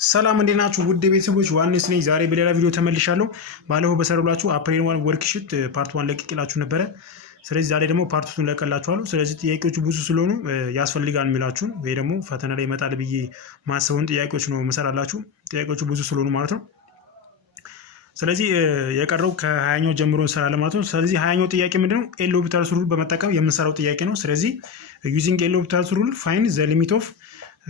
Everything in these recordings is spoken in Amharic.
ሰላም እንዴት ናችሁ? ውድ ቤተሰቦች ዋንስ ነኝ። ዛሬ በሌላ ቪዲዮ ተመልሻለሁ። ባለፈው በሰራሁላችሁ አፕሬል ዋን ወርክሺት ፓርት 1 ለቅቄላችሁ ነበረ። ስለዚህ ዛሬ ደግሞ ፓርት 2 ለቀላችኋለሁ። ስለዚህ ጥያቄዎቹ ብዙ ስለሆኑ ያስፈልጋል የሚላችሁን ወይ ደግሞ ፈተና ላይ ይመጣል ብዬ ማሰቡን ጥያቄዎች ነው መሰራላችሁ። ጥያቄዎቹ ብዙ ስለሆኑ ማለት ነው። ስለዚህ የቀረው ከ20ኛው ጀምሮ እንሰራለን ማለት ነው። ስለዚህ 20ኛው ጥያቄ ምንድነው? ኤል ኦርቢታልስ ሩል በመጠቀም የምንሰራው ጥያቄ ነው። ስለዚህ ዩዚንግ ኤል ኦርቢታልስ ሩል ፋይንድ ዘ ሊሚት ኦፍ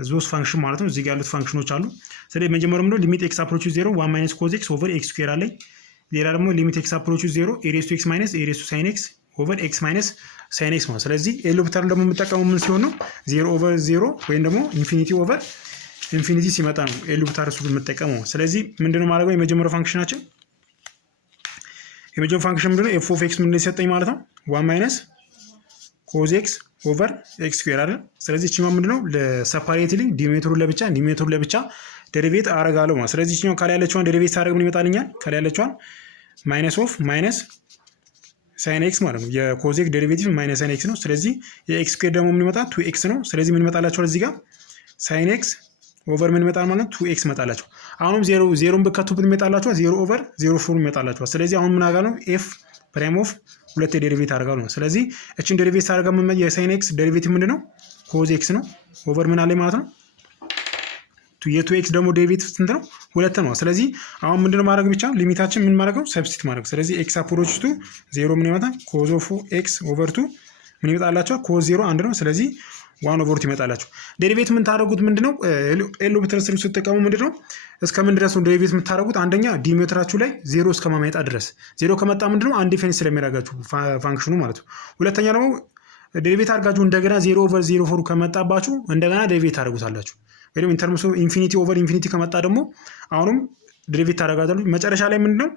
ዞስ ፋንክሽን ማለት ነው። እዚህ ጋር ያሉት ፋንክሽኖች አሉ። ስለዚህ መጀመሪያው ምንድነው? ሊሚት ኤክስ አፕሮች 0 1 ማይነስ ኮዝ ኤክስ ኦቨር ኤክስ ስኩዌር አለኝ። ሌላ ደግሞ ሊሚት ኤክስ አፕሮች 0 ኤ ሬዝ ቱ ኤክስ ማይነስ ኤ ሬዝ ቱ ሳይን ኤክስ ኦቨር ኤክስ ማይነስ ሳይን ኤክስ ማለት። ስለዚህ ኤል ኦርቢታል ደግሞ የምጠቀመው ምን ሲሆን ነው? 0 ኦቨር 0 ወይም ደግሞ ኢንፊኒቲ ኦቨር ኢንፊኒቲ ሲመጣ ነው ኤል ኦርቢታል ሩል የምጠቀመው። ስለዚህ ምንድነው ማድረገው? የመጀመሪያው ፋንክሽናችን የመጀመሪያው ፋንክሽን ምንድነው? ኤፍ ኦፍ ኤክስ ምንድነው የሰጠኝ ማለት ነው? 1 ማይነስ ኮዝ ኤክስ ኦቨር ኤክስ ስኩዌር አይደል? ስለዚህ እቺኛው ምንድነው? ለሰፓሬትሊ ዲሜትሩን ለብቻ ዴሪቬት አረጋለሁ ማለት። ስለዚህ እቺኛው ካለ ያለችዋን ዴሪቬት ሳደርግ ምን ይመጣልኛል? ካለ ያለችዋን ማይነስ ኦፍ ማይነስ ሳይን ኤክስ ማለት ነው። የኮዝ ኤክስ ዴሪቬቲቭ ማይነስ ሳይን ኤክስ ነው። ስለዚህ የኤክስ ስኩዌር ደግሞ ምን ይመጣ? 2 ኤክስ ነው። ስለዚህ ምን ይመጣላችኋል? እዚህ ጋር ሳይን ኤክስ ኦቨር ምን ይመጣል ማለት ነው? 2 ኤክስ ይመጣላችሁ። አሁንም ዜሮን ብትከቱበት ይመጣላችኋል 0 ኦቨር 0 ይመጣላችኋል። ስለዚህ አሁን ምን አደርጋለሁ? ኤፍ ፕራይም ኦፍ ሁለት ዴሪቬት አደርጋለሁ ነው። ስለዚህ እቺን ዴሪቬት ሳደርጋ ምን የሳይን ኤክስ ዴሪቬቲቭ ምንድነው? ኮዝ ኤክስ ነው። ኦቨር ምን አለኝ ማለት ነው? የቱ ኤክስ ደግሞ ዴሪቬቲቭ ስንት ነው? 2 ነው። ስለዚህ አሁን ምንድነው ማድረግ ብቻ ሊሚታችን ምን ማድረግ ነው? ሰብስቲት ማድረግ። ስለዚህ ኤክስ አፕሮች ቱ 0 ምን ይመጣል? ኮዝ ኦፍ ኤክስ ኦቨር 2 ምን ይመጣላችሁ? ኮዝ 0 1 ነው። ስለዚህ 1 ኦቨር 2 ይመጣላችሁ። ዴሪቬት ምን ታደርጉት ምንድነው? ኤል ኦርቢታል ሩል ስትጠቀሙ ምንድነው? እስከምን ድረስ ነው ዴሪቬት የምታደርጉት? አንደኛ ዲሜትራችሁ ላይ 0 እስከማመጣ ድረስ። 0 ከመጣ ምንድነው? አንድ ዲፌንስ ስለሚያደርጋችሁ ፋንክሽኑ ማለት ነው። ሁለተኛ ደግሞ ዴሪቬት አድርጋችሁ እንደገና 0 ኦቨር 0 ከመጣባችሁ እንደገና ዴሪቬት ታደርጉታላችሁ። ወይም ኢንተርምስ ኦፍ ኢንፊኒቲ ኦቨር ኢንፊኒቲ ከመጣ ደግሞ አሁንም ዴሪቬት ታደርጋላችሁ። መጨረሻ ላይ ምንድነው?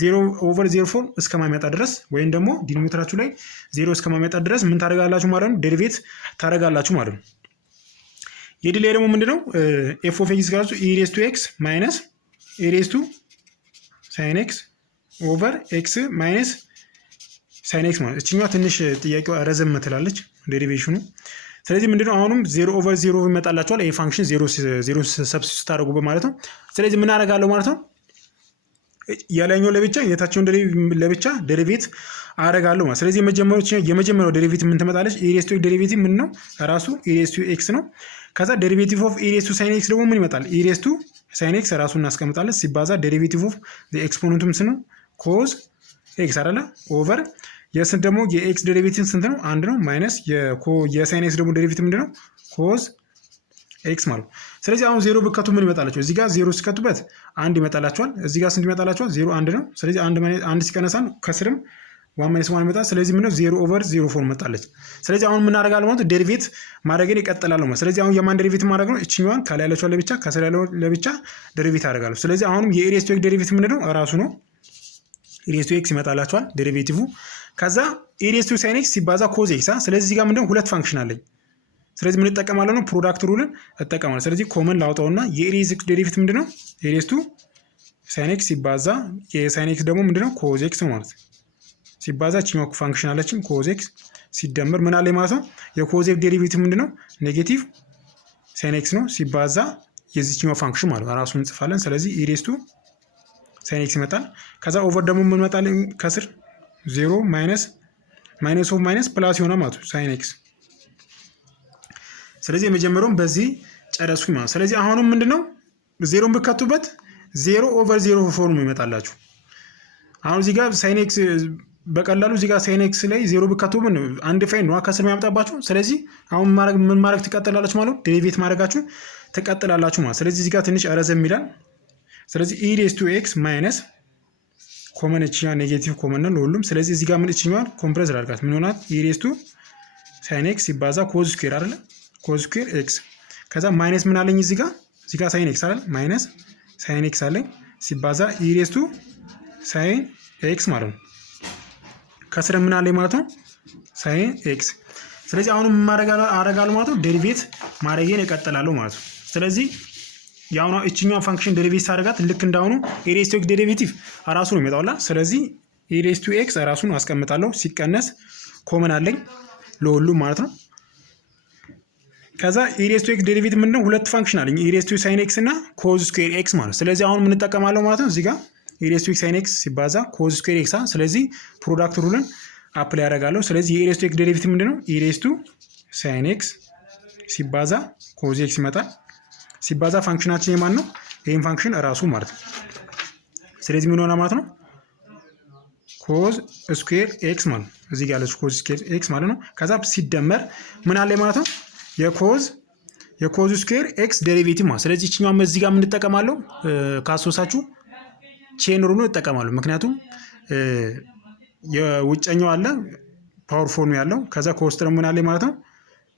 0 ኦቨር 0 እስከማይመጣ ድረስ ወይም ደግሞ ዲኖሚኔተራችሁ ላይ 0 እስከማይመጣ ድረስ ምን ታደርጋላችሁ ማለት ነው? ዴሪቬት ታደርጋላችሁ ማለት ነው። የዲ ላይ ደግሞ ምንድነው? ኤፍ ኦፍ ኤክስ ጋር ኢ ሬዝ ቱ ኤክስ ማይነስ ኤ ሬዝ ቱ ሳይን ኤክስ ኦቨር ኤክስ ማይነስ ሳይን ኤክስ ማለት። እችኛዋ ትንሽ ጥያቄዋ ረዘም ትላለች ዴሪቬሽኑ። ስለዚህ ምንድነው? አሁንም 0 ኦቨር 0 ይመጣላችኋል። ይሄ ፋንክሽን 0 ሰብስቲቱት ታደርጉበት ማለት ነው። ስለዚህ ምን አደርጋለሁ ማለት ነው? የላይኛው ለብቻ የታችኛውን ለብቻ ዴሪቬት አደርጋለሁ ማለት። ስለዚህ የመጀመሪያው ዴሪቬቲቭ ምን ትመጣለች? ኢሬስ ቱ ዴሪቬቲቭ ምን ነው? ራሱ ኢሬስ ቱ ኤክስ ነው። ከዛ ዴሪቬቲቭ ኦፍ ኢሬስ ቱ ሳይን ኤክስ ደግሞ ምን ይመጣል? ኢሬስ ቱ ሳይን ኤክስ ራሱን እናስቀምጣለን ሲባዛ ዴሪቬቲቭ ኦፍ ኤክስፖነንቱም ስንት ነው? ኮዝ ኤክስ አይደለ? ኦቨር የስንት ደግሞ የኤክስ ዴሪቬቲቭ ስንት ነው? 1 ነው። ማይነስ የሳይን ኤክስ ደግሞ ዴሪቬቲቭ ምንድን ነው? ኮዝ ኤክስ ማለት ነው። ስለዚህ አሁን 0 ብከቱ ምን ይመጣላችኋል? እዚህ ጋር 0 ሲከቱበት 1 ይመጣላችኋል። እዚህ ጋር ስንት ይመጣላችኋል? 0 1 ነው። ስለዚህ 1 ሲቀነሳን ከስርም 1 ማይነስ 1 ይመጣል። ስለዚህ ምንድነው? 0 ኦቨር 0 መጣለች። ስለዚህ አሁን ምን አደርጋለሁ ማለት ዴሪቬት ማድረግን ይቀጥላለሁ ማለት። ስለዚህ አሁን የማን ዴሪቬት ማድረግ ነው? እቺኛዋን ከላይ ያለችው ለብቻ ከስር ያለው ለብቻ ዴሪቬት አደርጋለሁ። ስለዚህ አሁንም የኢሬስ ቱ ኤክስ ዴሪቬቲቭ ምንድነው? ራሱ ነው። ኢሬስ ቱ ኤክስ ይመጣላችኋል ዴሪቬቲቭ። ከዛ ኢሬስ ቱ ሳይን ኤክስ ሲባዛ ኮዝ ኤክስ። ስለዚህ እዚህ ጋር ምንድነው? ሁለት ፋንክሽን አለኝ። ስለዚህ ምን እጠቀማለሁ ነው? ፕሮዳክት ሩልን እጠቀማለሁ። ስለዚህ ኮመን ላውጣውና የኢሬስ ዴሪቬቲቭ ምንድነው? ኢሬስ ቱ ሳይን ኤክስ ሲባዛ የሳይን ኤክስ ደግሞ ምንድነው? ኮዝ ኤክስ ማለት ሲባዛ እቺኛው ፋንክሽን አለችን ኮዝ ኤክስ ሲደመር ምን አለ ማለት ነው? የኮዝ ኤክስ ዴሪቬቲቭ ምንድነው? ኔጌቲቭ ሳይን ኤክስ ነው ሲባዛ የዚህኛው ፋንክሽን ማለት ራሱን እንጽፋለን። ስለዚህ ኢሬስ ቱ ሳይን ኤክስ ይመጣል። ከዛ ኦቨር ደግሞ ምን መጣል ከስር 0 ማይነስ ኦፍ ማይነስ ፕላስ ይሆናል ማለት ነው ሳይን ኤክስ። ስለዚህ የመጀመሪያውን በዚህ ጨረስኩኝ ማለት። ስለዚህ አሁንም ምንድነው? 0ን ብከቱበት 0 ኦቨር 0 ነው ይመጣላችሁ። አሁን እዚህ ጋር ሳይን ኤክስ በቀላሉ እዚህ ጋር ሳይን ኤክስ ላይ 0 ብከቱ አንድ ፋይን ነው ከስር የሚያመጣባችሁ። ስለዚህ አሁን ምን ማድረግ ትቀጥላላችሁ ማለት ነው? ዴሪቬት ማድረጋችሁ ትቀጥላላችሁ ማለት። ስለዚህ እዚህ ጋር ትንሽ ረዘም ይላል። ስለዚህ ኢ ሬዝ ቱ ኤክስ ማይነስ ኮመን እቺኛ ኔጌቲቭ ኮመን ነው ለሁሉም። ስለዚህ እዚህ ጋር ምን እቺኛዋን ኮምፕረስ አድርጋት ምን ሆናት? ኢ ሬዝ ቱ ሳይን ኤክስ ሲባዛ ኮዝ ስኩዌር አይደለ? ኮዝ ስኩዌር ኤክስ። ከዛ ማይነስ ምን አለኝ እዚህ ጋር ሳይን ኤክስ አይደል? ማይነስ ሳይን ኤክስ አለኝ ሲባዛ ኢ ሬዝ ቱ ሳይን ኤክስ ማለት ነው። ከስር ምን አለኝ ማለት ነው? ሳይን ኤክስ። ስለዚህ አሁን ምን አደርጋለሁ ማለት ነው? ዴሪቬት ማድረጌን እቀጥላለሁ ማለት ነው። ስለዚህ ያው ነው እቺኛው ፋንክሽን ዴሪቬት ሳደርጋት ልክ እንዳሁኑ ኢሬስ ቱ ኤክስ ዴሪቬቲቭ ራሱ ነው የሚመጣውላ። ስለዚህ ኢሬስ ቱ ኤክስ ራሱን አስቀምጣለሁ ሲቀነስ ኮመን አለኝ ለሁሉም ማለት ነው። ከዛ ኢሬስ ቱ ኤክስ ዴሪቬቲቭ ምንድነው? ሁለት ፋንክሽን አለኝ ኢሬስ ቱ ሳይን ኤክስ እና ኮዝ ስኩዌር ኤክስ ማለት። ስለዚህ አሁን ምን እንጠቀማለሁ ማለት ነው? እዚህ ጋር ኢሬስ ቱ ኤክስ ሳይን ኤክስ ሲባዛ ኮዝ ስኩዌር ኤክስ። ስለዚህ ፕሮዳክት ሩልን አፕላይ ያደርጋለሁ። ስለዚህ የኢሬስ ቱ ኤክስ ዴሪቬቲቭ ምንድነው? ኢሬስ ቱ ሳይን ኤክስ ሲባዛ ኮዝ ኤክስ ይመጣል። ሲባዛ ፋንክሽናችን የማን ነው? ይሄን ፋንክሽን እራሱ ማለት ነው። ስለዚህ ምን ሆነ ማለት ነው? ኮዝ ስኩዌር ኤክስ ማለት ነው። እዚህ ጋር ያለች ኮዝ ስኩዌር ኤክስ ማለት ነው። ከዛ ሲደመር ምን አለ ማለት ነው? የኮዝ ስኩዌር ኤክስ ዴሪቬቲቭ ማለት። ስለዚህ እቺኛው እዚህ ጋር ምን እንጠቀማለሁ? ካሶሳችሁ ቼን ሩል ነው እጠቀማለሁ። ምክንያቱም የውጨኛው አለ ፓወር ፎርም ያለው ከዛ ከውስጥ ደግሞ ምን አለ ማለት ነው?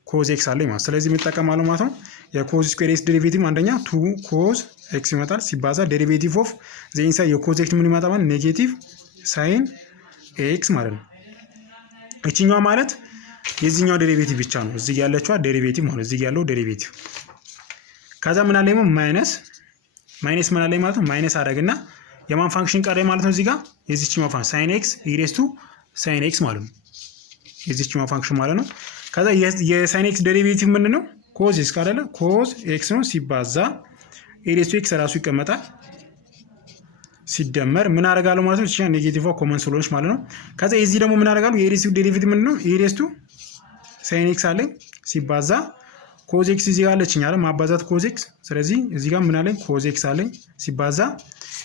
ኮዝ ኤክስ አለ ማለት። ስለዚህ ምን እንጠቀማለሁ ማለት ነው? የኮዝ ስኩዌር ኤክስ ዴሪቬቲቭ አንደኛ 2 ኮዝ ኤክስ ይመጣል ሲባዛ ዴሪቬቲቭ ኦፍ ዘ ኢንሳይድ የኮዝ ኤክስ ምን ይመጣል ማለት ኔጌቲቭ ሳይን ኤክስ ማለት ነው። እቺኛው ማለት የዚህኛው ዴሪቬቲቭ ብቻ ነው። እዚህ ያለችው ዴሪቬቲቭ ማለት እዚህ ያለው ዴሪቬቲቭ። ከዛ ምን አለ ማለት ማይነስ ምን አለ ማለት ነው? ማይነስ አደረግና የማን ፋንክሽን ቀረ ማለት ነው? እዚህ ጋር የዚህኛው ፋንክሽን ሳይን ኤክስ ኢሬስ ቱ ሳይን ኤክስ ማለት ነው። የዚህኛው ፋንክሽን ማለት ነው። ከዛ የሳይን ኤክስ ዴሪቬቲቭ ምንድን ነው? ኮዝ ኤክስ አይደለ? ኮዝ ኤክስ ነው ሲባዛ ኢሬስ ቱ ኤክስ ራሱ ይቀመጣል ሲደመር ምን አደርጋለሁ ማለት ነው? እቺ ኔጌቲቭ ኮመን ስለሆነች ማለት ነው። ከዛ የዚህ ደግሞ ምን አደርጋለሁ? የኢሬስ ቱ ዴሪቬቲቭ ምንድን ነው? ኢሬስ ቱ ሳይን ኤክስ አለኝ ሲባዛ ኮዝ ኤክስ እዚህ ጋር አለችኝ አይደል? ማባዛት ኮዝ ኤክስ። ስለዚህ እዚህ ጋር ምን አለኝ? ኮዝ ኤክስ አለኝ ሲባዛ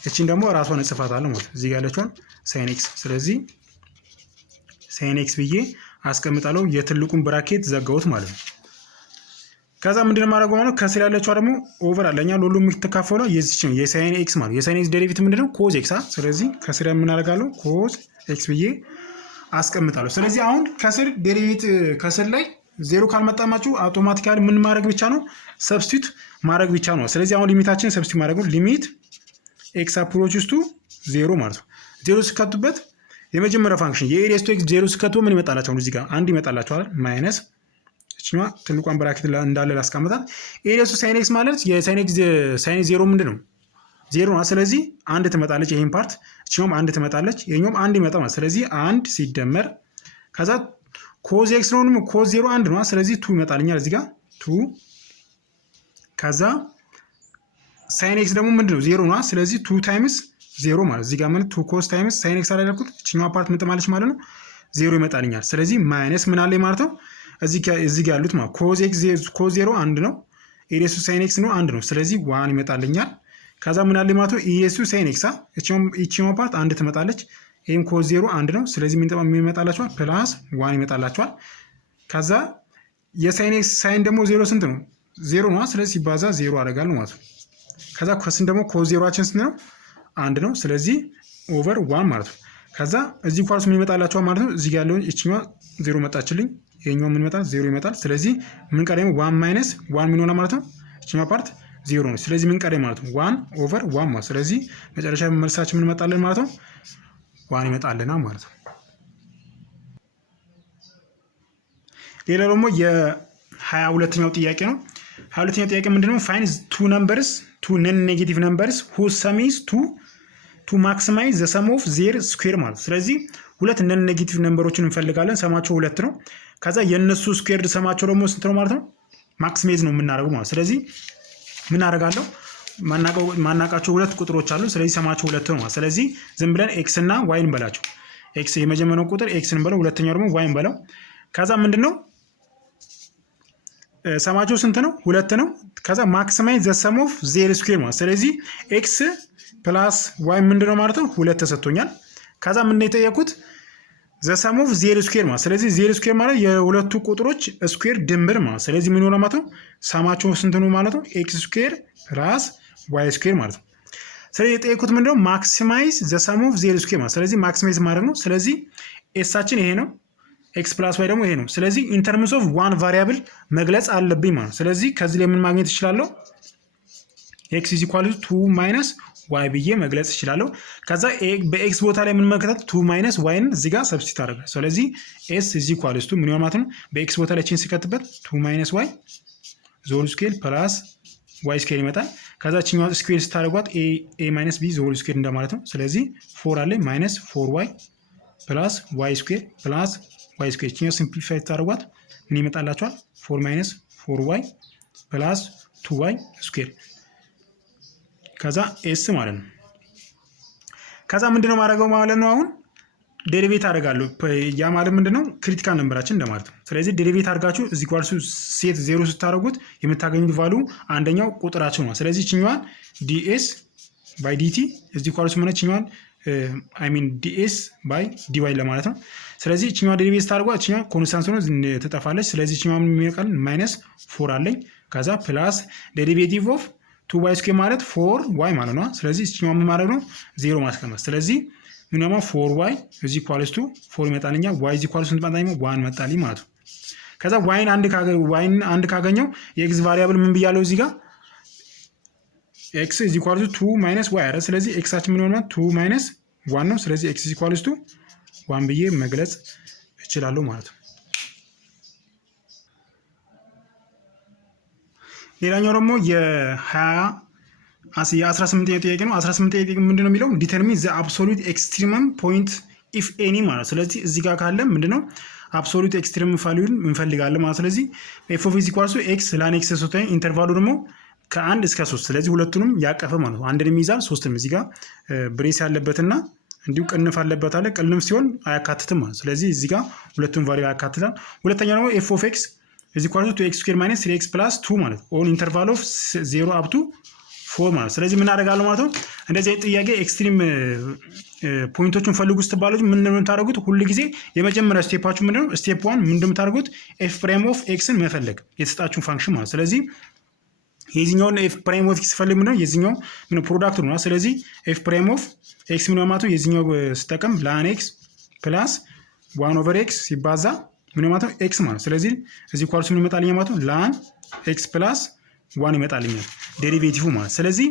እቺን ደግሞ ራሷን እጽፋታለሁ ማለት እዚህ ጋር ያለችውን ሳይን ኤክስ። ስለዚህ ሳይን ኤክስ ብዬ አስቀምጣለሁ። የትልቁን ብራኬት ዘጋሁት ማለት ነው። ከዛ ምንድነው ማድረገው ማለት ከስር ያለችው ደግሞ ኦቨር አለኛ ለሁሉ የምትካፈለው የዚች ነው የሳይን ኤክስ ማለት። የሳይን ኤክስ ዴሪቬቲቭ ምንድነው? ኮዝ ኤክስ። ስለዚህ ከስር ምን አደርጋለሁ? ኮዝ ኤክስ ብዬ አስቀምጣለሁ። ስለዚህ አሁን ከስር ዴሪቬቲቭ ከስር ላይ ዜሮ ካልመጣማችሁ አውቶማቲካሊ ምን ማድረግ ብቻ ነው? ሰብስቲቱት ማድረግ ብቻ ነው። ስለዚህ አሁን ሊሚታችን ሰብስቲቱት ማድረግ ነው። ሊሚት ኤክስ አፕሮችስ ቱ ዜሮ ማለት ነው። ዜሮ ሲከቱበት የመጀመሪያው ፋንክሽን የኢሬስ ቱ ኤክስ ዜሮ ሲከቱ ምን ይመጣላችኋል? እዚህ ጋር አንድ ይመጣላችኋል ማይነስ እቺማ ትልቋን ብራኬት እንዳለ ላስቀምጣት። ኢሬስ ቱ ሳይን ኤክስ ማለት የሳይን ኤክስ ሳይን ዜሮ ምንድን ነው? ዜሮ ነው። ስለዚህ አንድ ትመጣለች። ይሄን ፓርት እቺም አንድ ትመጣለች። ይሄኛውም አንድ ይመጣ ማለት ስለዚህ አንድ ሲደመር ከዛ ኮዝ ኤክስ ነው ኮዝ ዜሮ አንድ ነው። ስለዚህ ቱ ይመጣልኛል እዚህ ጋር ቱ። ከዛ ሳይን ኤክስ ደግሞ ምንድነው? ዜሮ ነው። ስለዚህ ቱ ታይምስ ዜሮ ማለት እዚህ ጋር ምን ቱ ኮዝ ታይምስ ሳይን ኤክስ አላደረኩት እቺኛው ፓርት ምን ትመጣለች ማለት ነው? ዜሮ ይመጣልኛል። ስለዚህ ማይነስ ምን አለ ማለት ነው? እዚህ ጋር ያሉት ማለት ኮዝ ኤክስ ኮዝ ዜሮ አንድ ነው። ኢሬስ ቱ ሳይን ኤክስ ነው አንድ ነው። ስለዚህ ዋን ይመጣልኛል። ከዛ ምን አለ ማለት ነው? ኢሬስ ቱ ሳይን ኤክስ እቺኛው ፓርት አንድ ትመጣለች። ይሄም ኮዝ ዜሮ አንድ ነው። ስለዚህ ምን ይመጣላችኋል? ፕላስ ዋን ይመጣላችኋል። ከዛ የሳይን ኤክስ ሳይን ደግሞ ዜሮ ስንት ነው? ዜሮ ነው። ስለዚህ ሲባዛ ዜሮ አደርጋለሁ ማለት ነው። ከዛ ኮስን ደግሞ ኮዝ ዜሮአችን ስንት ነው? አንድ ነው። ስለዚህ ኦቨር ዋን ማለት ነው። ከዛ እዚህ ኳልስ ምን ይመጣላችኋል ማለት ነው? እዚህ ጋር ያለውን እቺኛዋ ዜሮ መጣችልኝ። ይሄኛው ምን ይመጣል? ዜሮ ይመጣል። ስለዚህ ምን ቀረ? ዋን ማይነስ ዋን ምን ሆነ ማለት ነው? እቺኛዋ ፓርት ዜሮ ነው። ስለዚህ ምን ቀረ ማለት ነው? ዋን ኦቨር ዋን ማለት ስለዚህ መጨረሻ መልሳችን ምን መጣለን ማለት ነው? ዋን ይመጣልና ማለት ነው። ሌላ ደግሞ የ22ኛው ጥያቄ ነው። 22ኛው ጥያቄ ምንድነው? ፋይንድ ቱ ነምበርስ ቱ ነን ኔጌቲቭ ነምበርስ ሁ ሰም ኢዝ ቱ ማክሲማይዝ ዘ ሰም ኦፍ ዜር ስኩዌር ማለት። ስለዚህ ሁለት ነን ኔጌቲቭ ነምበሮችን እንፈልጋለን። ሰማቸው ሁለት ነው። ከዛ የነሱ ስኩዌርድ ሰማቸው ደግሞ ስንት ነው ማለት ነው? ማክሲማይዝ ነው የምናደርገው ማለት። ስለዚህ ምን አደርጋለሁ? ማናቃቸው ሁለት ቁጥሮች አሉ። ስለዚህ ሰማቸው ሁለት ነው ማለት። ስለዚህ ዝም ብለን ኤክስ እና ዋይን በላቸው። ኤክስ የመጀመሪያው ቁጥር ኤክስን በለው፣ ሁለተኛው ደግሞ ዋይን በለው። ከዛ ምንድነው ሰማቸው ስንት ነው? ሁለት ነው። ከዛ ማክሲማይዝ ዘ ሰም ኦፍ ዜር ስኩዌር ማለት። ስለዚህ ኤክስ ፕላስ ዋይ ምንድነው ማለት ነው? ሁለት ተሰጥቶኛል። ከዛ ምንድነው የጠየቁት? ዘ ሰም ኦፍ ዜር ስኩዌር ማለት። ስለዚህ ዜር ስኩዌር ማለት የሁለቱ ቁጥሮች ስኩዌር ድምር ማለት። ስለዚህ ምን ሆነ ማለት ነው? ሰማቸው ስንት ነው ማለት ነው? ኤክስ ስኩዌር ፕላስ ዋይ ስኩዌር ማለት ነው። ስለዚህ የጠየቁት ምንድነው? ማክሲማይዝ ዘ ሰም ኦፍ ዜር ስኩዌር ማለት። ስለዚህ ማክሲማይዝ ማድረግ ነው። ስለዚህ ኤሳችን ይሄ ነው፣ ኤክስ ፕላስ ዋይ ደግሞ ይሄ ነው። ስለዚህ ኢንተርምስ ኦፍ ዋን ቫሪያብል መግለጽ አለብኝ ማለት። ስለዚህ ከዚህ ላይ ምን ማግኘት እችላለሁ? ኤክስ ኢዝ ኢኳል ቱ 2 ማይነስ ዋይ ብዬ መግለጽ እችላለሁ። ከዛ በኤክስ ቦታ ላይ ምን መከታት 2 ማይነስ ዋይን እዚህ ጋር ሰብስቲት አደርጋለሁ። ስለዚህ ኤስ ኢዝ ኢኳል ቱ ምን ይሆናል ማለት ነው? በኤክስ ቦታ ላይ ቼን ሲከትበት 2 ማይነስ ዋይ ዞል ስኩዌር ፕላስ ዋይ ስኩዌር ይመጣል። ከዛ ቺኛው ስኩዌር ስታደርጓት ኤ ማይነስ ቢ ዞል ስኩዌር እንደማለት ነው። ስለዚህ 4 አለ ማይነስ 4 ዋይ ፕላስ ዋይ ስኩዌር ፕላስ ዋይ ስኩዌር ቺኛው ሲምፕሊፋይ ስታደርጓት ምን ይመጣላችኋል? 4 ማይነስ 4y ፕላስ 2y ስኩዌር ከዛ ኤስ ማለት ነው። ከዛ ምንድነው ማድረገው ማለት ነው አሁን ዴሪቬት አደርጋለሁ። ያ ማለት ምንድነው ክሪቲካል ነምበራችን እንደማለት ነው። ስለዚህ ዴሪቬት አድርጋችሁ እዚህ ኳልሱ ሴት 0 ስታደርጉት የምታገኙት ቫሉ አንደኛው ቁጥራቸው ነው። ስለዚህ እችኛዋን ዲኤስ ባይ ዲቲ እዚህ ኳልሱ ምን እችኛዋን ዲኤስ ባይ ዲዋይ ለማለት ነው። ስለዚህ እችኛዋ ዴሪቬት ስታደርጓት እችኛዋ ኮንስታንት ነው ትጠፋለች። ስለዚህ እችኛዋ ምን ይመጣል -4 አለኝ። ከዛ ፕላስ ዴሪቬቲቭ ኦፍ 2y ስኩዌር ማለት 4y ማለት ነው። ስለዚህ እችኛዋ ምን ማድረግ ነው 0 ማስቀመጥ። ስለዚህ ምንማ 4y is equals to 4 ይመጣልኛ y is equals to ማለት ነው 1 መጣልኝ ማለት ነው። ከዛ y አንድ ካገኘው የx ቫሪያብል ምን ብያለው እዚህ ጋር x is equals to 2 minus y አይደል? ስለዚህ x አችን ምን ይሆናል 2 minus 1 ነው። ስለዚህ x is equals to 1 ብዬ መግለጽ እችላለሁ ማለት ነው። ሌላኛው ደግሞ የ18ኛው ጥያቄ ነው። 18ኛው ጥያቄ ምንድነው የሚለው ዲተርሚን ዘ አብሶሉት ኤክስትሪመም ፖይንት ኢፍ ኤኒ ማለት። ስለዚህ እዚህ ጋር ካለ ምንድነው አብሶሉት ኤክስትሪመም ቫልዩን እንፈልጋለን ማለት። ስለዚህ ኤፍ ኦፍ ኢዝ ኢኳልስ ቱ ኤክስ ላን ኤክስ ሶስት ኢንተርቫሉ ደግሞ ከ1 እስከ 3 ስለዚህ ሁለቱንም ያቀፈ ማለት ነው። አንድንም ይይዛል ሶስትንም እዚህ ጋር ብሬስ ያለበትና እንዲሁ ቅንፍ አለበት አለ። ቅንፍ ሲሆን አያካትትም ማለት። ስለዚህ እዚህ ጋር ሁለቱን ቫልዩ ያካትታል። ሁለተኛው ደግሞ ኤፍ ኦፍ ኤክስ ኢዝ ኢኳልስ ቱ ኤክስ ስኩዌር ማይነስ 3x ፕላስ 2 ማለት ኦን ኢንተርቫል ኦፍ 0 አፕ ቱ 4 ማለት። ስለዚህ ምን አደርጋለሁ ማለት ነው እንደዚህ አይነት ጥያቄ ኤክስትሪም ፖይንቶችን ፈልጉ ስትባሉ ምን እንደምታደርጉት ሁሉ ጊዜ የመጀመሪያ ስቴፓችሁ ምንድነው ስቴፕ 1 ምን እንደምታደርጉት ኤፍ ፕራይም ኦፍ ኤክስን መፈለግ የተሰጣችሁን ፋንክሽን ማለት። ስለዚህ የዚህኛውን ኤፍ ፕራይም ኦፍ ኤክስ ፈልግ ምንድነው የዚህኛው ምን ፕሮዳክት ነው። ስለዚህ ኤፍ ፕራይም ኦፍ ኤክስ ምን ማለት ነው የዚህኛው ስጠቀም ላን ኤክስ ፕላስ 1 ኦቨር ኤክስ ሲባዛ ምን ማለት ነው ኤክስ ማለት። ስለዚህ እዚህ ኳልሱ ምን ይመጣልኝ ማለት ነው ላን ኤክስ ፕላስ 1 ይመጣልኛል ዴሪቬቲቭ ማለት። ስለዚህ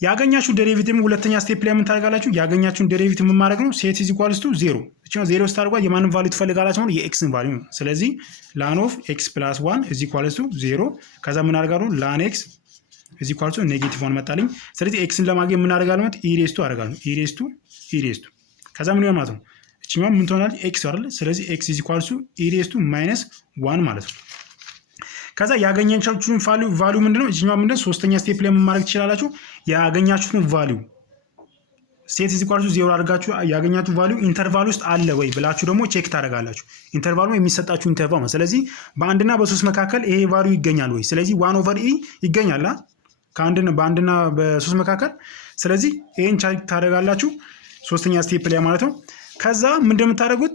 ያገኛችሁ ዴሪቬቲቭ ሁለተኛ ስቴፕ ላይ ምን ታደርጋላችሁ? ያገኛችሁን ዴሪቬቲቭ ምን ማድረግ ነው ሴት ኢዝ ኢኳልስ ቱ 0 እቺው 0 ስታደርጓት የማንን ቫልዩ ትፈልጋላችሁ ማለት የኤክስን ቫልዩ ነው። ስለዚህ ላን ኦፍ ኤክስ ፕላስ 1 ኢዝ ኢኳልስ ቱ 0 ከዛ ምን አደርጋለሁ ላን ኤክስ ኢዝ ኢኳልስ ቱ ኔጌቲቭ 1 መጣልኝ። ስለዚህ ኤክስን ለማግኘት ምን አደርጋለሁ ማለት ኢሬስቱ አደርጋለሁ ኢሬስቱ ከዛ ምን ይሆናል ማለት ነው እቺው ምን ትሆናለች ኤክስ አይደል? ስለዚህ ኤክስ ኢዝ ኢኳልስ ቱ ኢሬስቱ ማይነስ 1 ማለት ነው። ከዛ ያገኛችሁን ቫልዩ ምንድነው እዚህኛው ምንድነው ሶስተኛ ስቴፕ ላይ ምን ማድረግ ትችላላችሁ? ያገኛችሁትን ቫልዩ ሴት ኢዝ ኢኳልስ ቱ 0 አድርጋችሁ ያገኛችሁት ቫልዩ ኢንተርቫል ውስጥ አለ ወይ ብላችሁ ደግሞ ቼክ ታደርጋላችሁ። ኢንተርቫሉ የሚሰጣችሁ ኢንተርቫል ነው። ስለዚህ በአንድና በ3 መካከል ይሄ ቫልዩ ይገኛል ወይ? ስለዚህ 1 ኦቨር ኢ ይገኛል በአንድና በ3 መካከል። ስለዚህ ይሄን ቼክ ታደርጋላችሁ ሶስተኛ ስቴፕ ላይ ማለት ነው። ከዛ ምንድነው የምታደርጉት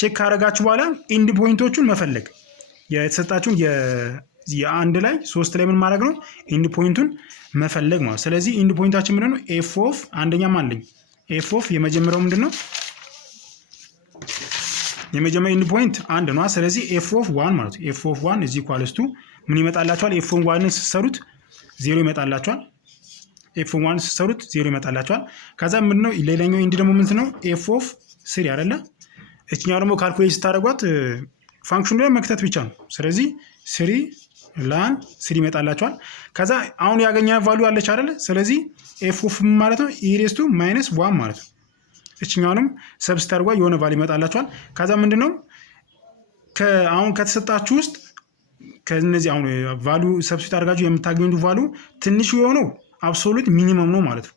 ቼክ ካደረጋችሁ በኋላ ኢንድ ፖይንቶቹን መፈለግ የተሰጣችሁን የአንድ ላይ 3 ላይ ምን ማድረግ ነው ኢንድ ፖይንቱን መፈለግ ማለት። ስለዚህ ኢንድ ፖይንታችን ምንድነው ኤፍ ኦፍ አንደኛም አለኝ ኤፍ ኦፍ የመጀመሪያው ምንድነው የመጀመሪያው ኢንድ ፖይንት 1 ነው። ስለዚህ ኤፍ ኦፍ 1 ማለት ኤፍ ኦፍ 1 ኢዝ ኢኳልስ ቱ ምን ይመጣላችኋል? ኤፍ ኦፍ 1 ስትሰሩት 0 ይመጣላችኋል። ኤፍ ኦፍ 1 ስትሰሩት 0 ይመጣላችኋል። ከዛ ምንድነው ሌላኛው ኢንድ ደግሞ ምንድነው ኤፍ ኦፍ 3 አይደለ? እኛው ደግሞ ካልኩሌት ስታደርጓት ፋንክሽኑ ላይ መክተት ብቻ ነው። ስለዚህ 3 ላን 3 ይመጣላችኋል። ከዛ አሁን ያገኛ ቫልዩ አለች አይደለ? ስለዚህ ኤፍ ኦፍ ማለት ነው ኢሬስቱ ማይነስ 1 ማለት ነው። እችኛውንም ሰብስት አድርጓ የሆነ ቫልዩ ይመጣላችኋል። ከዛ ምንድነው አሁን ከተሰጣችሁ ውስጥ ከነዚህ አሁን ቫልዩ ሰብስት አድርጋችሁ የምታገኙት ቫልዩ ትንሹ የሆነው አብሶሉት ሚኒመም ነው ማለት ነው።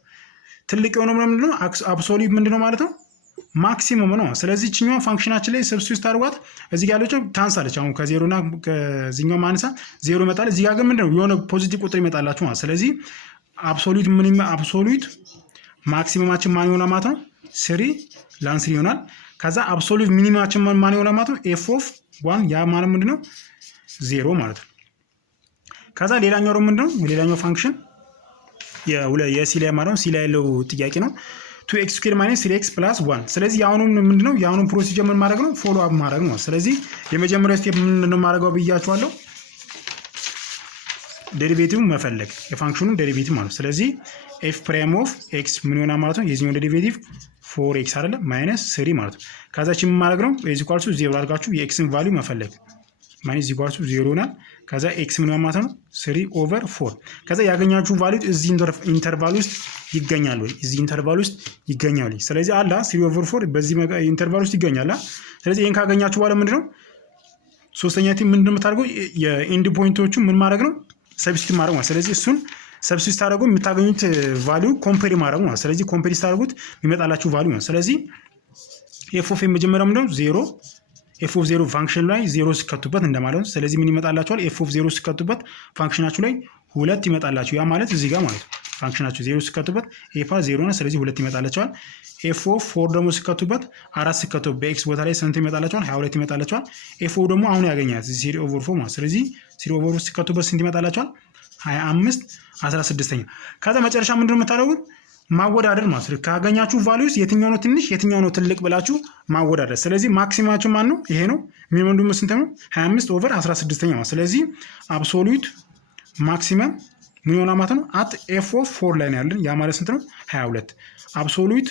ትልቅ የሆነው ምንድነው አብሶሉት ምንድነው ማለት ነው ማክሲመም ነው። ስለዚህ እቺኛው ፋንክሽናችን ላይ ሰብስቲቱት አድርጓት እዚህ ጋር ያለችው ታንሳለች። አሁን ከ0 እና ከዚህኛው ማንሳ 0 ይመጣል። እዚህ ጋር ግን ምንድነው የሆነ ፖዚቲቭ ቁጥር ይመጣላችሁ ማለት። ስለዚህ አብሶሉት አብሶሉት ማክሲመማችን ማን ይሆናል ማለት ነው 3 ላን 3 ይሆናል። ከዛ አብሶሉት ሚኒማችን ማን ይሆናል ማለት ነው ኤፍ ኦፍ 1 ያ ማለት ምንድነው 0 ማለት ነው። ከዛ ሌላኛው ደግሞ ምንድነው ሌላኛው ፋንክሽን የሲ ላይ ማለት ነው ሲ ላይ ያለው ጥያቄ ነው 2x ስኩዌር ማይነስ 3x ፕላስ 1። ስለዚህ የአሁኑን ምንድነው የአሁኑን ፕሮሲጀር ምን ማድረግ ነው ፎሎ አፕ ማድረግ ነው። ስለዚህ የመጀመሪያው ስቴፕ ምንድነው ማድረገው ብያችኋለሁ ዴሪቬቲቭ መፈለግ የፋንክሽኑን ዴሪቬቲቭ ማለት ነው። ስለዚህ ኤፍ ፕራይም ኦፍ ኤክስ ምን ይሆናል ማለት ነው የዚህኛው ዴሪቬቲቭ 4x አይደለ ማይነስ 3 ማለት ነው። ከዛች ምን ማድረግ ነው ኢዝ ኢኳልስ ቱ 0 አድርጋችሁ የኤክስን ቫልዩ መፈለግ ማይነስ ኢዝ ኢኳልስ ቱ 0 ይሆናል። ከዛ ኤክስ ምን ማለት ነው 3 ኦቨር 4። ከዛ ያገኛችሁ ቫልዩ እዚህ ኢንተርቫል ውስጥ ይገኛል ወይ እዚህ ኢንተርቫል ውስጥ ይገኛል። ስለዚህ አላ 3 ኦቨር 4 በዚህ ኢንተርቫል ውስጥ ይገኛል። ስለዚህ ይሄን ካገኛችሁ በኋላ ምንድነው ሶስተኛ ቲም ምንድነው የምታደርገው የኢንድ ፖይንቶቹ ምን ማድረግ ነው ሰብስቲት ማድረግ ማለት። ስለዚህ እሱን ሰብስቲት ታደርጉ የምታገኙት ቫልዩ ኮምፔር ማድረግ ማለት። ስለዚህ ኮምፔር ታደርጉት የሚመጣላችሁ ቫልዩ ማለት። ስለዚህ ኤፍ ኦፍ የመጀመሪያው ምንድነው 0 ኤፍ ኦፍ 0 ፋንክሽን ላይ 0 ሲከቱበት እንደማለት ነው። ስለዚህ ምን ይመጣላችኋል ኤፍ ኦፍ 0 ሲከቱበት ፋንክሽናችሁ ላይ 2 ይመጣላችሁ። ያ ማለት እዚህ ጋር ማለት ነው ፋንክሽናችሁ 0 ሲከቱበት ኤፋ 0 ነው። ስለዚህ 2 ይመጣላችኋል። ኤፍ ኦፍ 4 ደግሞ ሲከቱበት 4 ሲከቱበት በኤክስ ቦታ ላይ ስንት ይመጣላችኋል 22 ይመጣላችኋል። ኤፍ ኦ ደግሞ አሁን ያገኛል እዚህ 3 ኦቨር 4 ማለት። ስለዚህ 3 ኦቨር 4 ሲከቱበት ስንት ይመጣላችኋል 25 16ኛ። ከዛ መጨረሻ ምንድነው የምታደርጉት ማወዳደር ማለት ነው። ካገኛችሁ ቫልዩስ የትኛው ነው ትንሽ የትኛው ነው ትልቅ ብላችሁ ማወዳደር። ስለዚህ ማክሲማችሁ ማን ነው ይሄ ነው። ሚኒመም ደግሞ ስንት ነው 25 ኦቨር 16ኛ ማለት። ስለዚህ አብሶሉት ማክሲመም ምን ይሆናል ማለት ነው አት ኤፍ ኦፍ 4 ላይ ነው ያለን። ያ ማለት ስንት ነው 22። አብሶሉት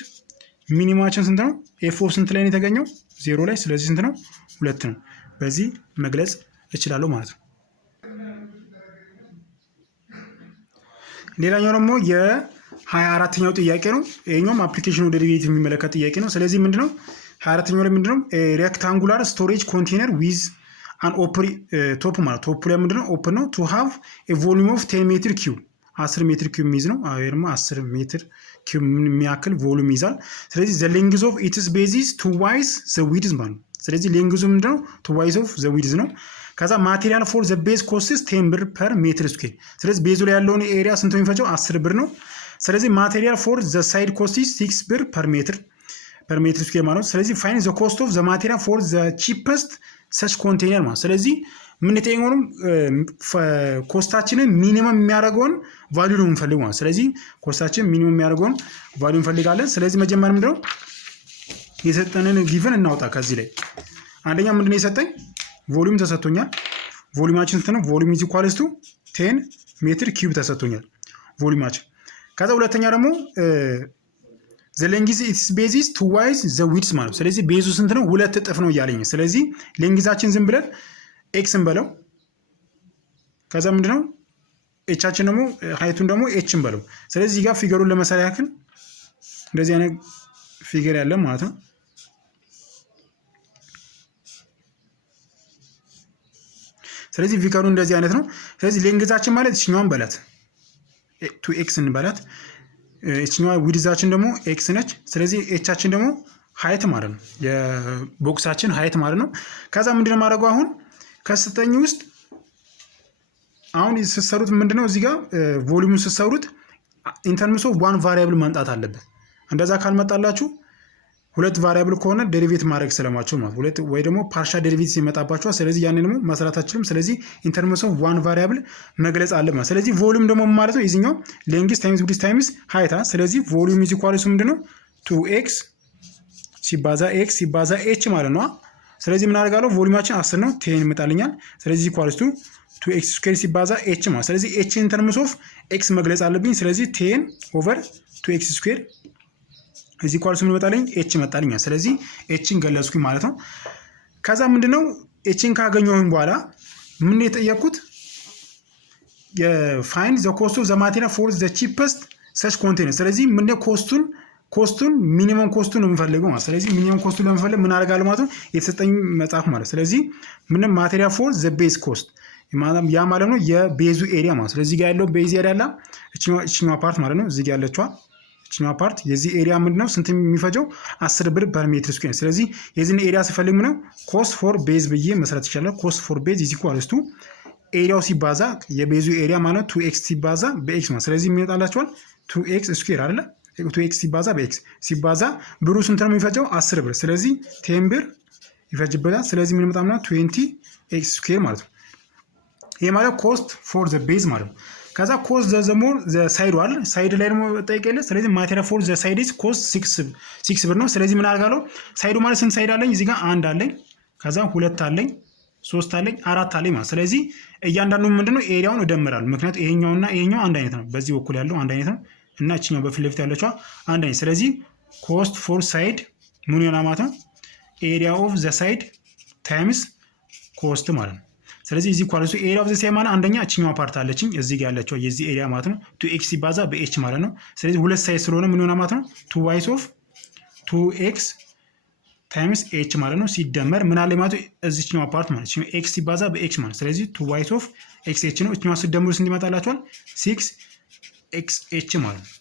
ሚኒማችን ስንት ነው ኤፍ ኦፍ ስንት ላይ ነው የተገኘው 0 ላይ። ስለዚህ ስንት ነው 2 ነው። በዚህ መግለጽ እችላለሁ ማለት ነው። ሌላኛው ደግሞ የ24ኛው ጥያቄ ነው። ይሄኛውም አፕሊኬሽን ዴሪቬቲቭ የሚመለከት ጥያቄ ነው። ስለዚህ ምንድነው 24ኛው ላይ ምንድነው ሬክታንጉላር ስቶሬጅ ኮንቴነር ዊዝ አን ኦፕን ቶፕ ማለት ቶፕ ላይ ምንድነው ኦፕን ነው ቱ ሃቭ ኤ ቮሊዩም ኦፍ 10 ሜትር ኪዩብ 10 ሜትር ኪዩብ የሚይዝ ነው። አሁን 10 ሜትር ኪዩብ የሚያክል ቮሊዩም ይዛል። ስለዚህ ዘ ሌንግዝ ኦፍ ኢትስ ቤዚስ ቱ ዋይዝ ዘ ዊድዝ ማለት ነው። ስለዚህ ሌንግዙ ምንድነው ቱ ዋይዝ ኦፍ ዘ ዊድዝ ነው። ከዛ ማቴሪያል ፎር ዘ ቤዝ ኮስትስ 10 ብር ፐር ሜትር ስኩዌር። ስለዚህ ቤዙ ላይ ያለውን ኤሪያ ስንት ነው የሚፈጀው 10 ብር ነው። ስለዚህ ማቴሪያል ፎር ዘ ሳይድ ኮስትስ 6 ብር ፐር ሜትር ስኩዌር ማለት ነው። ስለዚህ ፋይን ዘ ኮስት ኦፍ ዘ ማቴሪያል ፎር ዘ ቺፐስት ሰች ኮንቴነር ማለት። ስለዚህ ምን ተጠየቀው ኮስታችንን ሚኒመም የሚያደርገውን ቫልዩ ነው የምንፈልገው ማለት። ስለዚህ ኮስታችን ሚኒመም የሚያደርገውን ቫልዩ እንፈልጋለን። ስለዚህ መጀመሪያ ምንድነው የሰጠንን ጊቨን እናውጣ። ከዚህ ላይ አንደኛ ምንድነው የሰጠኝ ቮሊዩም ተሰጥቶኛል። ቮሊዩማችን ስንት ነው ቮሊዩም ኢዝ ኢኳልስ ቱ 10 ሜትር ኪዩብ ተሰጥቶኛል ቮሊዩማችን። ከዛ ሁለተኛ ደግሞ ዘ ሌንግዝ ኢትስ ቤዚስ ቱ ዋይዝ ዘ ዊድዝ ማለት ነው። ስለዚህ ቤዙ ስንት ነው 2 እጥፍ ነው እያለኝ። ስለዚህ ሌንግዛችን ዝም ብለን ኤክስን በለው። ከዛ ምንድነው ኤቻችን ደግሞ ሃይቱን ደግሞ ኤችን በለው። ስለዚህ እዚህ ጋር ፊገሩን ለመሳል ያክል እንደዚህ አይነት ፊገር ያለ ማለት ነው። ስለዚህ ፊገሩ እንደዚህ አይነት ነው። ስለዚህ ሌንግዛችን ማለት እችኛዋን በላት 2x እንበላት። እችኛዋ ዊድዛችን ደግሞ ኤክስ ነች። ስለዚህ ኤቻችን ደግሞ ሃይት ማለት ነው የቦክሳችን ሃይት ማለት ነው። ከዛ ምንድነው ማድረገው አሁን ከሰጠኝ ውስጥ አሁን ስትሰሩት ምንድነው እዚህ ጋር ቮሊዩሙን ስትሰሩት ኢንተርምስ ኦፍ ዋን ቫሪያብል ማምጣት አለበት። እንደዛ ካልመጣላችሁ ሁለት ቫሪያብል ከሆነ ዴሪቬት ማድረግ ስለማችሁ ማለት ሁለት ወይ ደግሞ ፓርሻል ዴሪቬቲቭ ይመጣባችኋል። ስለዚህ ያንን ደግሞ መስራት አትችሉም። ስለዚህ ኢንተርምስ ኦፍ ዋን ቫሪያብል መግለጽ አለበት። ስለዚህ ቮሊዩም ደግሞ ማለት ነው የዚህኛው ሌንግዝ ታይምስ ዊድዝ ታይምስ ሃይት። ስለዚህ ቮሊዩም ኢዝ ኢኳልስ ምንድነው 2x ሲባዛ x ሲባዛ h ማለት ነው። ስለዚህ ምን አደርጋለሁ ቮሊዩማችን 10 ነው 10 ይመጣልኛል። ስለዚህ ኢኳልስ ቱ 2x ስኩዌር ሲባዛ h ማለት ስለዚህ h ኢን ተርምስ ኦፍ x መግለጽ አለብኝ። ስለዚህ 10 ኦቨር 2x ስኩዌር እዚህ ኢኳልስ ምን ይመጣልኝ h ይመጣልኝ። ስለዚህ hን ገለጽኩኝ ማለት ነው። ከዛ ምንድነው hን ካገኘሁኝ በኋላ ምን የጠየቁት የፋይንድ ዘ ኮስት ኦፍ ዘ ማቴሪያል ፎር ዘ ቺፐስት ሰች ኮንቴነር። ስለዚህ ምንድነው ኮስቱን ሚኒመም ኮስቱን ነው የምፈልገው ማለት። ስለዚህ ሚኒመም ኮስቱን ለመፈለግ ምን አደርጋለሁ ማለት ነው የተሰጠኝ መጽሐፍ ማለት። ስለዚህ ምንም ማቴሪያል ፎር ዘ ቤዝ ኮስት ያ ማለት ነው የቤዙ ኤሪያ ማለት። ስለዚህ ጋር ያለው ቤዝ ኤሪያ አለ እቺኛው ፓርት ማለት ነው። እዚህ ጋር ያለችዋ እቺኛው ፓርት የዚህ ኤሪያ ምንድነው ስንት የሚፈጀው 10 ብር ፐር ሜትር ስኩዌር። ስለዚህ የዚህን ኤሪያ ስፈልግ ምነው ኮስት ፎር ቤዝ ብዬ መስራት ይችላል። ኮስት ፎር ቤዝ ኢዝ ኢኳልስ ቱ ኤሪያው ሲባዛ የቤዙ ኤሪያ ማለት 2x ሲባዛ በኤክስ ማለት። ስለዚህ የሚመጣላችኋል 2x ስኩዌር አይደለ 2x ሲባዛ በኤክስ ሲባዛ ብሩ ስንት ነው የሚፈጀው 10 ብር። ስለዚህ 10 ብር ይፈጅበታል። ስለዚህ ምን ይመጣ ማለት 20x ስኩዌር ማለት ነው። ይሄ ማለት ኮስት ፎር ዘ ቤዝ ማለት ነው። ከዛ ኮስት ዘ ሞር ዘ ሳይድ ዋል ሳይድ ላይ ደግሞ ጠይቀለ። ስለዚህ ማቴሪያል ፎር ዘ ሳይድ ኢዝ ኮስት 6 ብር ነው። ስለዚህ ምን አደርጋለሁ ሳይዱ ማለት ስንት ሳይድ አለኝ እዚህ ጋር 1 አለኝ፣ ከዛ 2 አለኝ፣ 3 አለኝ፣ 4 አለኝ ማለት። ስለዚህ እያንዳንዱ ምንድነው ኤሪያውን እደምራለሁ። ምክንያቱም ይሄኛውና ይሄኛው አንድ አይነት ነው። በዚህ በኩል ያለው አንድ አይነት ነው እና እቺኛው በፊት ለፊት ያለችው አንድ አይነት። ስለዚህ ኮስት ፎር ሳይድ ምን ይሆናል ማለት ነው ኤሪያ ኦፍ ዘ ሳይድ ታይምስ ኮስት ማለት ነው። ስለዚህ እዚህ ኳልሱ ኤሪያ ኦፍ ዘ ሳይድ ማለት አንደኛ እቺኛው ፓርት አለችኝ እዚህ ጋር ያለችው የዚህ ኤሪያ ማለት ነው 2x ሲባዛ በh ማለት ነው። ስለዚህ ሁለት ሳይድ ስለሆነ ምን ይሆናል ማለት ነው 2y ኦፍ 2x ታይምስ ኤች ማለት ነው ሲደመር ምን አለ ማለት እዚህኛው ፓርት ማለት ነው ኤክስ ሲባዛ በኤክስ ማለት ስለዚህ 2 ዋይስ ኦፍ ኤክስ ኤች ነው። እኛው ሲደመሩ ስንት ይመጣላችኋል? 6 ኤክስ ኤች ማለት ነው።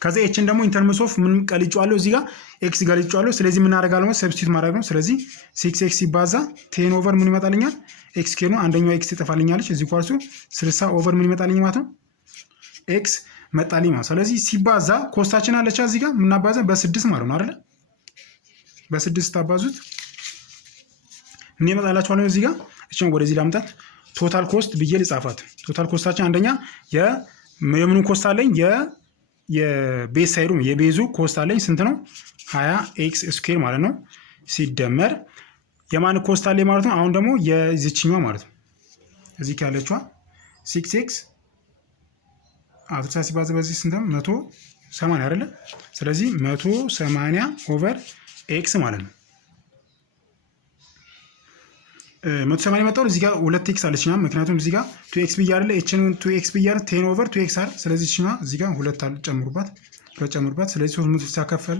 ከዛ ኤችን ደግሞ ኢንተርምስ ኦፍ ምን ቀልጫዋለሁ እዚህ ጋር ኤክስ ቀልጫዋለሁ። ስለዚህ ምን አደርጋለሁ ማለት ሰብስቲት ማድረግ ነው። ስለዚህ 6 ኤክስ ሲባዛ 10 ኦቨር ምን ይመጣልኛል? ኤክስ ኬር ነው። አንደኛው ኤክስ ትጠፋልኛለች። እዚህ ኳርሱ 60 ኦቨር ምን ይመጣልኝ ማለት ነው? ኤክስ መጣልኝ ማለት። ስለዚህ ሲባዛ ኮስታችን አለቻ እዚህ ጋር ምናባዛ በ6 ማለት ነው አይደል? በ6 ታባዙት ምን ይመጣላችኋል? እዚህ ጋር እቺን ወደዚህ ላምጣት። ቶታል ኮስት ብዬ ልጻፋት። ቶታል ኮስታችን አንደኛ የምኑ ኮስት አለኝ የቤዝ ሳይዱ የቤዙ ኮስት አለኝ ስንት ነው? 20 ኤክስ ስኩዌር ማለት ነው ሲደመር የማን ኮስት አለኝ ማለት ነው። አሁን ደግሞ የዚህኛው ማለት ነው እዚህ ካለችዋ 6 ኤክስ አትሳ ሲባዛ በዚህ ስንት ነው? 180 አይደለ? ስለዚህ 180 ኦቨር ኤክስ ማለት ነው 180 መጣው። እዚህ ጋር 2 ኤክስ አለችኛ ምክንያቱም እዚህ ጋር 2 ኤክስ ብዬ አይደለ ኤችን 2 ኤክስ ብዬ አይደለ 10 ኦቨር 2 ኤክስ አይደል? ስለዚህ እቺማ እዚህ ጋር 2 ጨምሩባት። ስለዚህ 300 ሲያከፈል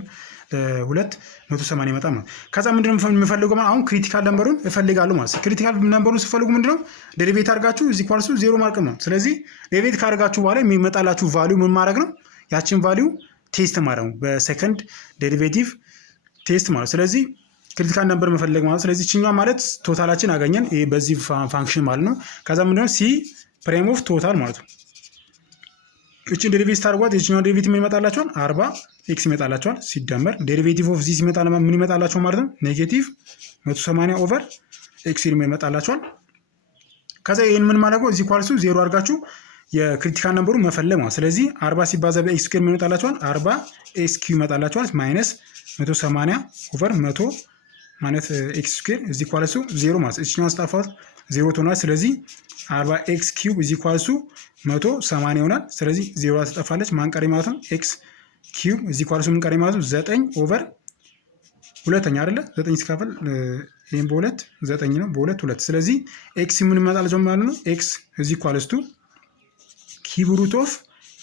2 180 ይመጣ ማለት። ከዛ ምንድነው የምፈልገው ማለት አሁን ክሪቲካል ነምበሩን እፈልጋለሁ ማለት። ክሪቲካል ነምበሩን ሲፈልጉ ምንድነው ዴሪቬት አድርጋችሁ እዚህ ኳልሱ 0 ማርክ ነው። ስለዚህ ዴሪቬት ካደርጋችሁ በኋላ የሚመጣላችሁ ቫልዩ ምን ማድረግ ነው? ያችን ቫልዩ ቴስት ማድረግ ነው በሰከንድ ዴሪቬቲቭ ቴስት ማለት። ስለዚህ ክሪቲካል ነምበር መፈለግ ማለት ስለዚህ እቺኛዋ ማለት ቶታላችን አገኘን ይሄ በዚህ ፋንክሽን ማለት ነው። ከዛ ምንድነው ሲ ፕራይም ኦፍ ቶታል ማለት ነው። እቺን ዴሪቬቲቭ ታርጓት የቺኛው ዴሪቬቲቭ ምን ይመጣላችኋል? 40 ኤክስ ይመጣላችኋል ሲደመር ዴሪቬቲቭ ኦፍ ዚስ ይመጣል ምን ይመጣላችኋል ማለት ነው? ኔጌቲቭ 180 ኦቨር ኤክስ ይመጣላችኋል። ከዛ ይሄን ምን ማለት ነው እዚህ ኳልሱ 0 አድርጋችሁ የክሪቲካል ነምበሩ መፈለግ ማለት። ስለዚህ 40 ሲባዛ በኤክስ ስኩዌር ምን ይመጣላችኋል? 40 ኤክስ ኪው ይመጣላችኋል ማይነስ 180 ኦቨር 100 ማለት ኤክስ ስኩዌር እዚህ ኳልሱ 0 ማለት እቺኛው አስጣፋት 0 ትሆናለች። ስለዚህ 40 ኤክስ ኪዩብ እዚህ ኳልሱ 180 ይሆናል። ስለዚህ 0 ትጠፋለች ማን ቀሪ ማለት ነው? ኤክስ ኪዩብ እዚህ ኳልሱ ምን ቀሪ ማለት ነው? 9 ኦቨር ሁለተኛ አይደለ? 9 ሲካፈል ይሄን በሁለት 9 ነው በሁለት 2። ስለዚህ ኤክስ ምን ይመጣል ማለት ነው? ኤክስ እዚህ ኳልስቱ ኪዩብ ሩት ኦፍ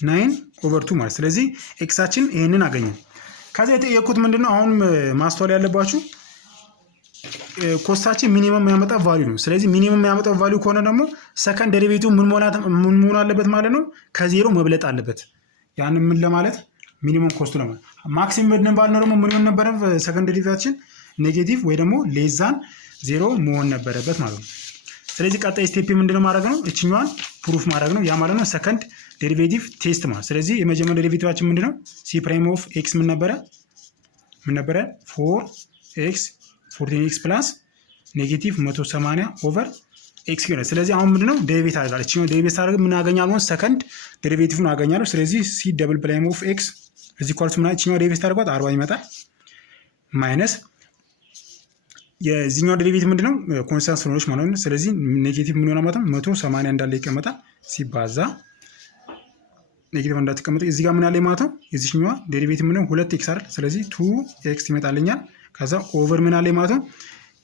9 ኦቨር 2 ማለት። ስለዚህ ኤክሳችን ይሄንን አገኘን። ከዛ የጠየቁት ምንድነው አሁን ማስተዋል ያለባችሁ ኮስታችን ሚኒመም የሚያመጣ ቫልዩ ነው። ስለዚህ ሚኒመም የሚያመጣው ቫልዩ ከሆነ ደግሞ ሰከንድ ዴሪቬቲቭ ምን መሆን አለበት ማለት ነው? ከዜሮ መብለጥ አለበት። ያንን ምን ለማለት ሚኒመም ኮስቱ ለማለት ማክሲመም ምን ባል ነው ደግሞ ምን ሆነ ነበረ ሰከንድ ዴሪቬቲቫችን ኔጌቲቭ ወይ ደግሞ ሌዛን 0 መሆን ነበረበት ማለት ነው። ስለዚህ ቀጣይ ስቴፕ ምንድነው ማድረግ ነው? እቺኛዋን ፕሩፍ ማድረግ ነው። ያ ማለት ነው ሰከንድ ዴሪቬቲቭ ቴስት ማለት። ስለዚህ የመጀመሪያው ዴሪቬቲቫችን ምንድነው? ሲ ፕራይም ኦፍ ኤክስ ምን ነበረ 4x 14x ፕላስ ኔጌቲቭ 180 ኦቨር ኤክስ ይሆናል። ስለዚህ አሁን ምንድነው ዴሪቬት አድርጋለሁ። እቺኛው ዴሪቬት አድርገ ምን አገኛለሁ? ሰከንድ ዴሪቬቲቭን አገኛለሁ። ስለዚህ ሲ ደብል ፕራይም ኦፍ ኤክስ እዚህ ኳልስ ምን እቺኛው ዴሪቬት አድርጓት 40 ይመጣል ማይነስ የዚህኛው ዴሪቬቲቭ ምንድነው ኮንስታንት ስለሆነች ማለት ነው። ስለዚህ ኔጌቲቭ ምን ሆነ ማለት ነው 180 እንዳለ ይቀመጣል ሲባዛ ኔጌቲቭ እንዳትቀመጥ እዚህ ጋር ምን አለ ማለት ነው። የዚህኛው ዴሪቬቲቭ ምንድነው 2x አይደል? ስለዚህ 2x ይመጣልኛል። ከዛ ኦቨር ምን አለ ማለት ነው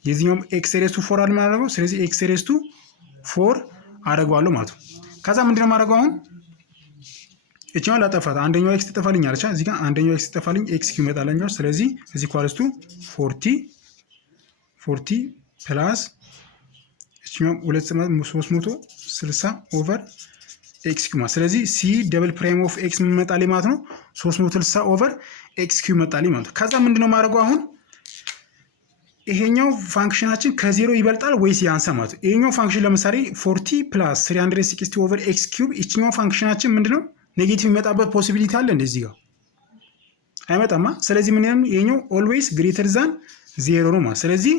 የዚህኛው ኤክስ ሬስ ቱ 4 አለ ማለት ነው። ስለዚህ ኤክስ ሬስ ቱ 4 አደርገዋለሁ ማለት ነው። ከዛ ምንድነው ማድረገው አሁን እቺኛው ላጠፋት አንደኛው ኤክስ ትጠፋልኝ አለቻ እዚህ ጋር አንደኛው ኤክስ ትጠፋልኝ ኤክስ ኪው ይመጣልኛል። ስለዚህ እዚህ ኳልስቱ 40 ፕላስ እቺኛው 360 ኦቨር ኤክስ ኪው ማለት ስለዚህ ሲ ደብል ፕራይም ኦፍ ኤክስ ምን ይመጣልኝ ማለት ነው 360 ኦቨር ኤክስ ኪው ይመጣልኝ ማለት ነው። ከዛ ምንድነው ማድረገው አሁን ይሄኛው ፋንክሽናችን ከዜሮ ይበልጣል ወይስ ያንሳል ማለት ነው። ይሄኛው ፋንክሽን ለምሳሌ 40 ፕላስ 360 ኦቨር ኤክስ ኪዩብ ይችኛው ፋንክሽናችን ምንድነው ኔጌቲቭ የሚመጣበት ፖሲቢሊቲ አለ እንደዚህ ጋር አይመጣማ። ስለዚህ ምን ያለው ይሄኛው ኦልዌይስ ግሬተር ዛን 0 ነው ማለት ስለዚህ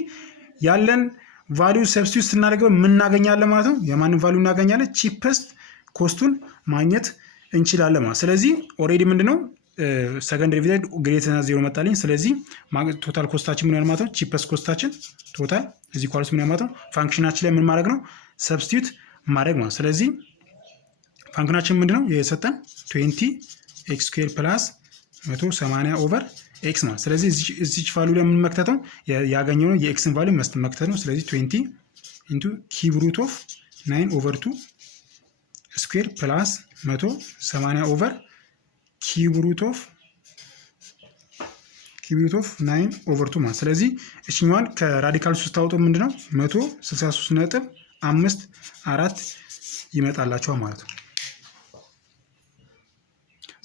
ያለን ቫልዩ ሰብስቲዩት ስናደርገው ምን እናገኛለን ማለት ነው? የማንን ቫልዩ እናገኛለን? ቺፐስት ኮስቱን ማግኘት እንችላለን ማለት ስለዚህ ኦሬዲ ምንድነው ሰከንድ ዴሪቬቲቭ ግሬተር ዛን 0 መጣልኝ። ስለዚህ ቶታል ኮስታችን ምን ያለው ማለት ነው ቺፐስት ኮስታችን ቶታል እዚህ ኳልስ ምን ያለው ማለት ነው ፋንክሽናችን ላይ ምን ማድረግ ነው ሰብስቲዩት ማድረግ ማለት ስለዚህ ፋንክሽናችን ምንድነው የሰጠን 20 ኤክስ ስኩዌር ፕላስ 180 ኦቨር ኤክስ ማለት ስለዚህ እዚች ቫልዩ ላይ ምን መክተት ነው ያገኘው ነው የኤክስን ቫልዩ መክተት ነው። ስለዚህ 20 ኢንቱ ኪዩብ ሩት ኦፍ 9 ኦቨር 2 ስኩዌር ፕላስ 180 ኦቨር ኪዩብ ሩት ኦፍ ኪዩብ ሩት ኦፍ 9/2 ማለት። ስለዚህ እችኛዋን ከራዲካል ውስጥ ታወጡ ምንድነው 163.54 ይመጣላችኋል ማለት ነው።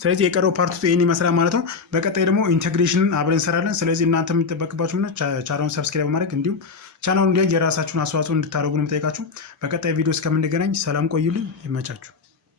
ስለዚህ የቀረው ፓርት ይሄን ይመስላል ማለት ነው። በቀጣይ ደግሞ ኢንቴግሬሽንን አብረን እንሰራለን። ስለዚህ እናንተ የሚጠበቅባችሁ ነው ቻናሉን ሰብስክራይብ በማድረግ እንዲሁም ቻናሉን እንዲያይ የራሳችሁን አስተዋጽኦ እንድታደርጉ ነው የምጠይቃችሁ። በቀጣይ ቪዲዮ እስከምንገናኝ ሰላም ቆዩልኝ። ይመቻችሁ።